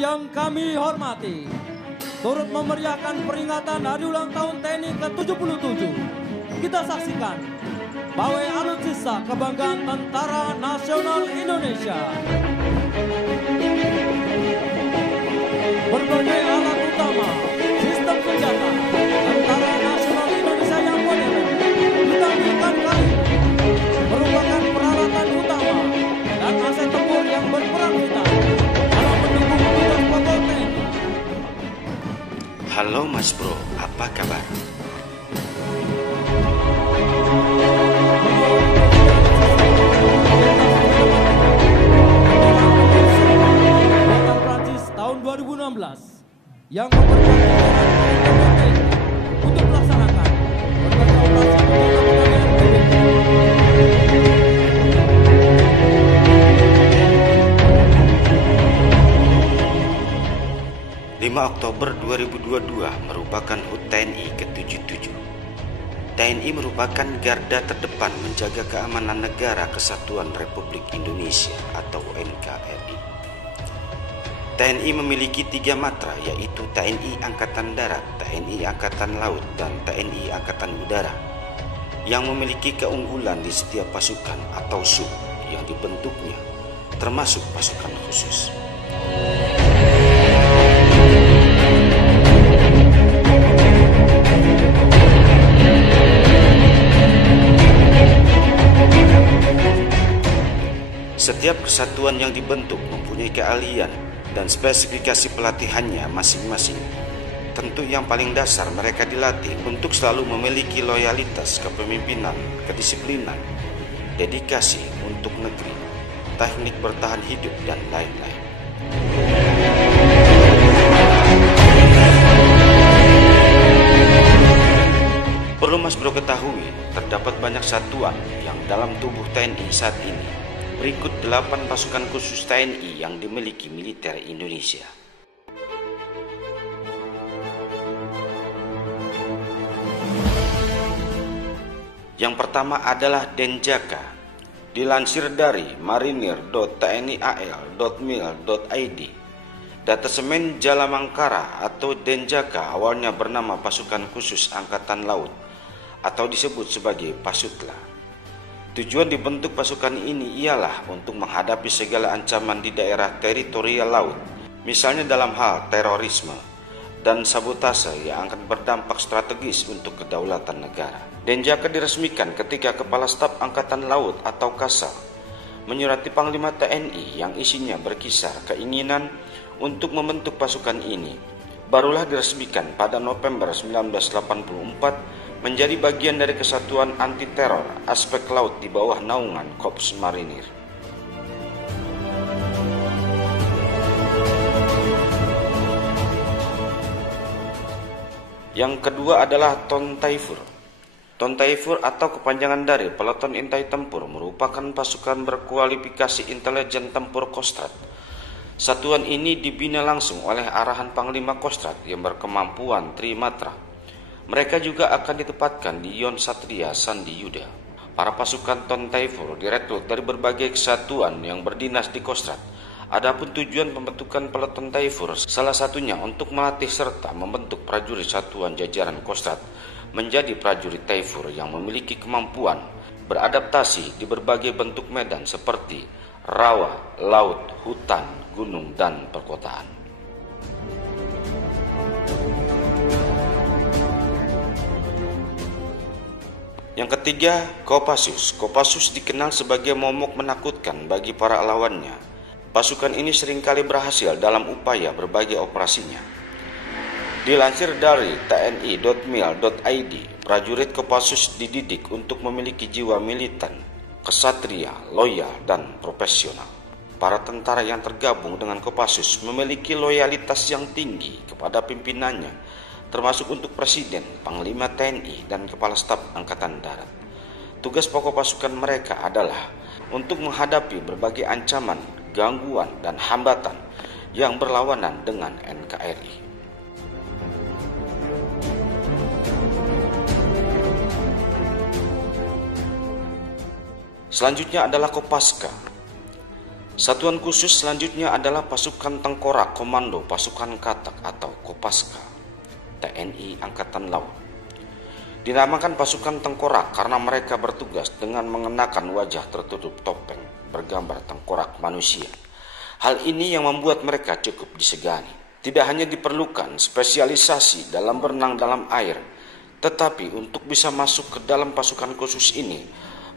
Yang kami hormati, turut memeriahkan peringatan Hari Ulang Tahun TNI ke-77. Kita saksikan pawai alutsista kebanggaan Tentara Nasional Indonesia. Berbagai alat utama, sistem senjata Tentara Nasional Indonesia yang modern ditampilkan kali ini merupakan peralatan utama dan aset tempur yang berperan vital dalam mendukung tugas pokok TNI. Halo Mas Bro, apa kabar? Prancis tahun 2016 yang memperjanjikan untuk melaksanakan berbagai operasi penjagaan PBB. 5 Oktober 2022 merupakan HUT TNI ke-77. TNI merupakan garda terdepan menjaga keamanan negara Kesatuan Republik Indonesia atau NKRI. TNI memiliki 3 matra, yaitu TNI Angkatan Darat, TNI Angkatan Laut, dan TNI Angkatan Udara, yang memiliki keunggulan di setiap pasukan atau sub yang dibentuknya, termasuk pasukan khusus. Setiap kesatuan yang dibentuk mempunyai keahlian dan spesifikasi pelatihannya masing-masing. Tentu yang paling dasar mereka dilatih untuk selalu memiliki loyalitas kepemimpinan, kedisiplinan, dedikasi untuk negeri, teknik bertahan hidup, dan lain-lain. Perlu Mas Bro ketahui, terdapat banyak satuan yang dalam tubuh TNI saat ini. Berikut 8 pasukan khusus TNI yang dimiliki militer Indonesia. Yang pertama adalah Denjaka. Dilansir dari marinir.tnial.mil.id, Datasemen Jalamangkara atau Denjaka awalnya bernama Pasukan Khusus Angkatan Laut atau disebut sebagai Pasutla. Tujuan dibentuk pasukan ini ialah untuk menghadapi segala ancaman di daerah teritorial laut, misalnya dalam hal terorisme dan sabotase yang akan berdampak strategis untuk kedaulatan negara. Denjaka diresmikan ketika Kepala Staf Angkatan Laut atau Kasal menyurati Panglima TNI yang isinya berkisar keinginan untuk membentuk pasukan ini. Barulah diresmikan pada November 1984 menjadi bagian dari Kesatuan Anti Teror Aspek Laut di bawah naungan Korps Marinir. Yang kedua adalah Tontaifur. Tontaifur atau kepanjangan dari Peleton Intai Tempur merupakan pasukan berkualifikasi intelijen tempur Kostrad. Satuan ini dibina langsung oleh arahan Panglima Kostrad yang berkemampuan trimatra. Mereka juga akan ditempatkan di Yon Satria Sandi Yuda. Para pasukan Tontaifur direkrut dari berbagai kesatuan yang berdinas di Kostrad. Adapun tujuan pembentukan Peleton Taifur salah satunya untuk melatih serta membentuk prajurit satuan jajaran Kostrad menjadi prajurit Taifur yang memiliki kemampuan beradaptasi di berbagai bentuk medan seperti rawa, laut, hutan, gunung, dan perkotaan. Yang ketiga, Kopassus. Kopassus dikenal sebagai momok menakutkan bagi para lawannya. Pasukan ini seringkali berhasil dalam upaya berbagai operasinya. Dilansir dari tni.mil.id, prajurit Kopassus dididik untuk memiliki jiwa militan, kesatria, loyal, dan profesional. Para tentara yang tergabung dengan Kopassus memiliki loyalitas yang tinggi kepada pimpinannya, termasuk untuk Presiden, Panglima TNI, dan Kepala Staf Angkatan Darat. Tugas pokok pasukan mereka adalah untuk menghadapi berbagai ancaman, gangguan, dan hambatan yang berlawanan dengan NKRI. Selanjutnya adalah Kopaska. Satuan khusus selanjutnya adalah pasukan tengkorak komando pasukan katak atau Kopaska, TNI Angkatan Laut. Dinamakan pasukan tengkorak karena mereka bertugas dengan mengenakan wajah tertutup topeng bergambar tengkorak manusia. Hal ini yang membuat mereka cukup disegani. Tidak hanya diperlukan spesialisasi dalam berenang dalam air, tetapi untuk bisa masuk ke dalam pasukan khusus ini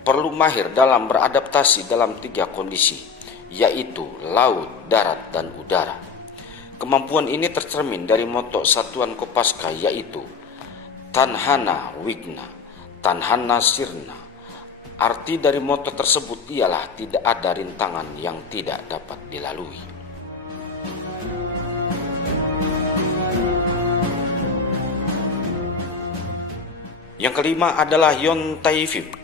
perlu mahir dalam beradaptasi dalam 3 kondisi, yaitu laut, darat, dan udara. Kemampuan ini tercermin dari moto satuan Kopaska, yaitu Tanhana Wigna, Tanhana Sirna. Arti dari moto tersebut ialah tidak ada rintangan yang tidak dapat dilalui. Yang kelima adalah Yontaifib.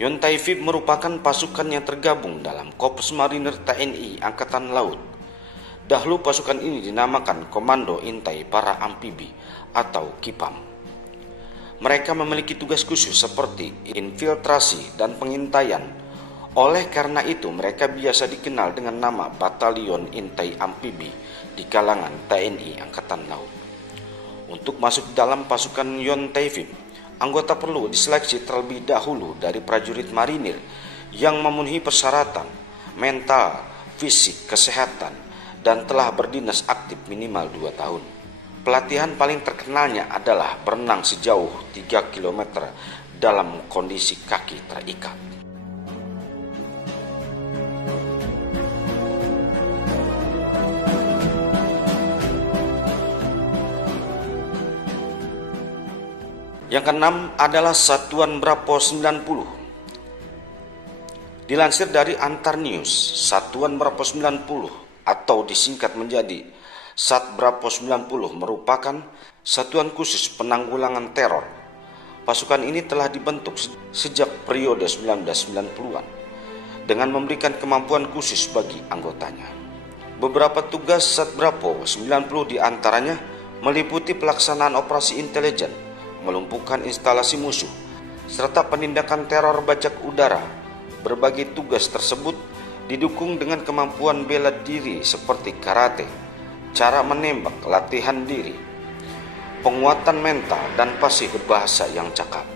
Yontaifib merupakan pasukan yang tergabung dalam Korps Marinir TNI Angkatan Laut. Dahulu pasukan ini dinamakan Komando Intai Para Amfibi atau KIPAM. Mereka memiliki tugas khusus seperti infiltrasi dan pengintaian. Oleh karena itu mereka biasa dikenal dengan nama Batalion Intai Amfibi di kalangan TNI Angkatan Laut. Untuk masuk dalam pasukan Yontaifib, anggota perlu diseleksi terlebih dahulu dari prajurit marinir yang memenuhi persyaratan mental, fisik, kesehatan, dan telah berdinas aktif minimal 2 tahun. Pelatihan paling terkenalnya adalah berenang sejauh 3 km dalam kondisi kaki terikat. Yang keenam adalah Satuan Bravo 90. Dilansir dari Antar News, Satuan Bravo 90 atau disingkat menjadi Sat Bravo 90 merupakan satuan khusus penanggulangan teror. Pasukan ini telah dibentuk sejak periode 1990-an dengan memberikan kemampuan khusus bagi anggotanya. Beberapa tugas Sat Bravo 90 diantaranya meliputi pelaksanaan operasi intelijen, melumpuhkan instalasi musuh, serta penindakan teror bajak udara. Berbagai tugas tersebut didukung dengan kemampuan bela diri seperti karate, cara menembak, latihan diri, penguatan mental, dan fasih berbahasa yang cakap.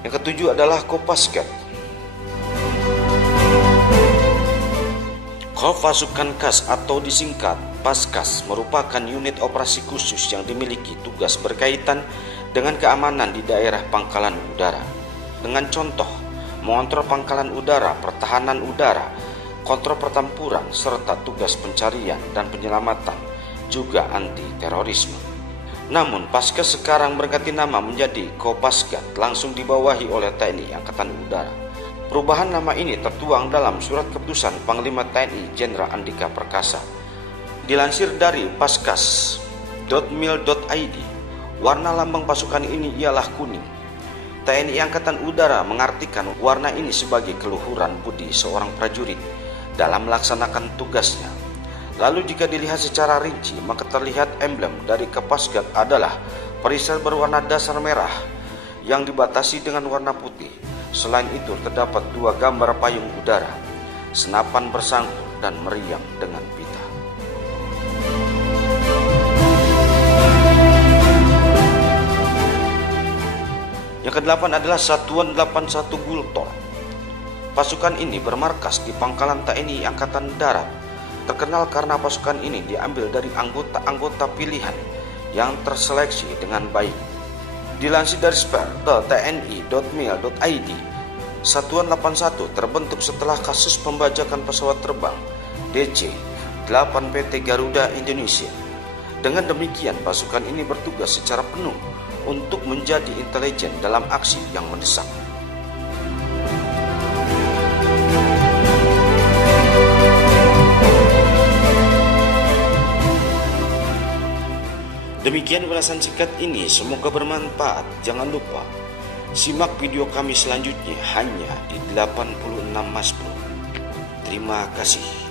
Yang ketujuh adalah Kopaska. Pasukan Khas atau disingkat Paskas merupakan unit operasi khusus yang dimiliki tugas berkaitan dengan keamanan di daerah pangkalan udara. Dengan contoh, mengontrol pangkalan udara, pertahanan udara, kontrol pertempuran, serta tugas pencarian dan penyelamatan, juga anti terorisme. Namun, Paskas sekarang berganti nama menjadi Kopasgat, langsung dibawahi oleh TNI Angkatan Udara. Perubahan nama ini tertuang dalam surat keputusan Panglima TNI Jenderal Andika Perkasa. Dilansir dari paskas.mil.id, warna lambang pasukan ini ialah kuning. TNI Angkatan Udara mengartikan warna ini sebagai keluhuran budi seorang prajurit dalam melaksanakan tugasnya. Lalu jika dilihat secara rinci, maka terlihat emblem dari Kopasgat adalah perisai berwarna dasar merah yang dibatasi dengan warna putih. Selain itu terdapat 2 gambar payung udara, senapan bersangkut, dan meriam dengan pita. Yang kedelapan adalah Satuan 81 Gultor. Pasukan ini bermarkas di pangkalan TNI Angkatan Darat. Terkenal karena pasukan ini diambil dari anggota-anggota pilihan yang terseleksi dengan baik. Dilansir dari spare.tni.mil.id, Satuan 81 terbentuk setelah kasus pembajakan pesawat terbang DC-8 PT Garuda Indonesia. Dengan demikian, pasukan ini bertugas secara penuh untuk menjadi intelijen dalam aksi yang mendesak. Demikian ulasan singkat ini, semoga bermanfaat. Jangan lupa simak video kami selanjutnya hanya di 86 Mas Bro. Terima kasih.